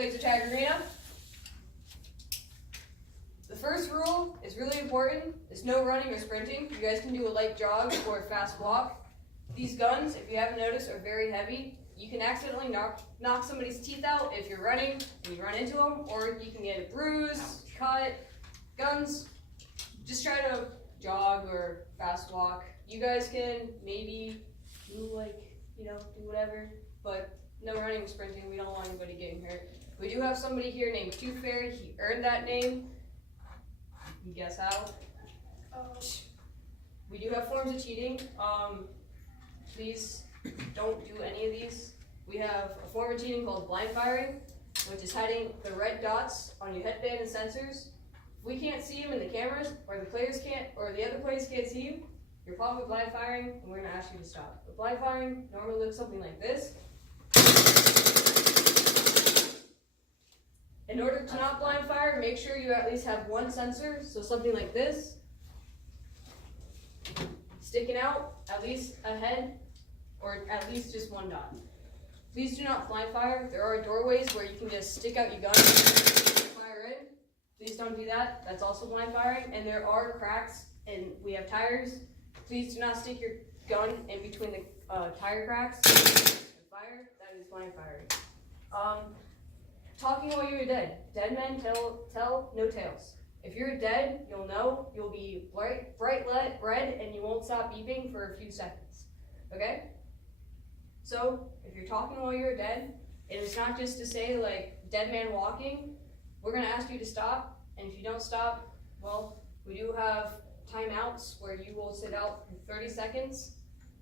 Laser tag arena. The first rule is really important. It's no running or sprinting. You guys can do a light jog or a fast walk. These guns, if you haven't noticed, are very heavy. You can accidentally knock somebody's teeth out if you're running and you run into them, or you can get a bruise, cut. Guns, just try to jog or fast walk. You guys can maybe do do whatever, but no running or sprinting. We don't want anybody getting hurt. We do have somebody here named Tooth Fairy. He earned that name. You guess how? We do have forms of cheating. Please don't do any of these. We have a form of cheating called blind firing, which is hiding the red dots on your headband and sensors. If we can't see them in the cameras, or the players can't, or the other players can't see you, you're probably blind firing, and we're going to ask you to stop. But blind firing normally looks something like this. In order to not blind fire, make sure you at least have one sensor, so something like this, sticking out at least a head, or at least just one dot. Please do not blind fire. There are doorways where you can just stick out your gun and fire in. Please don't do that. That's also blind firing. And there are cracks, and we have tires. Please do not stick your gun in between the tire cracks and fire. That is blind firing. Talking while you're dead. Dead men tell no tales. If you're dead, you'll know. You'll be bright red, and you won't stop beeping for a few seconds. Okay? So, if you're talking while you're dead, it is not just to say, like, dead man walking. We're going to ask you to stop, and if you don't stop, well, we do have timeouts where you will sit out for 30 seconds.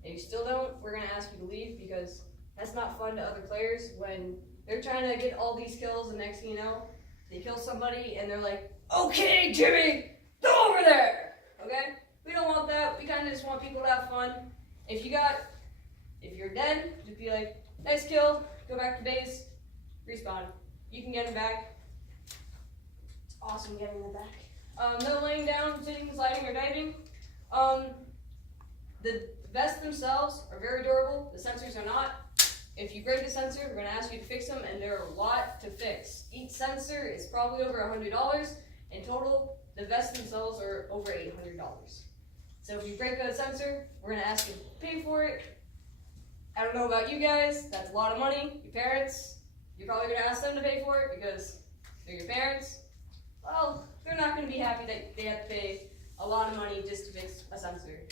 If you still don't, we're going to ask you to leave, because that's not fun to other players when they're trying to get all these kills, and next thing you know, they kill somebody, and they're like, "Okay, Jimmy, go over there!" Okay? We don't want that. We kind of just want people to have fun. If you're dead, just be like, "Nice kill, go back to base, respawn." You can get him back. It's awesome getting them back. No laying down, sitting, sliding, or diving. The vests themselves are very durable. The sensors are not. If you break a sensor, we're going to ask you to fix them, and there are a lot to fix. Each sensor is probably over $100. In total, the vests themselves are over $800. So if you break a sensor, we're going to ask you to pay for it. I don't know about you guys, that's a lot of money. Your parents, you're probably going to ask them to pay for it because they're your parents. Well, they're not going to be happy that they have to pay a lot of money just to fix a sensor.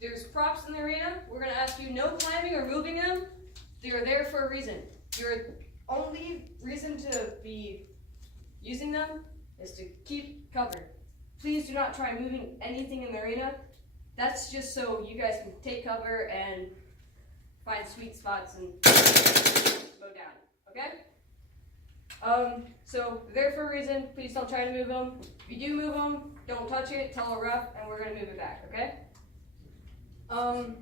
There's props in the arena. We're going to ask you no climbing or moving them. They are there for a reason. Your only reason to be using them is to keep cover. Please do not try moving anything in the arena. That's just so you guys can take cover and find sweet spots and go down, okay? So they're there for a reason. Please don't try to move them. If you do move them, don't touch it, tell a ref, and we're going to move it back, okay? Equipment.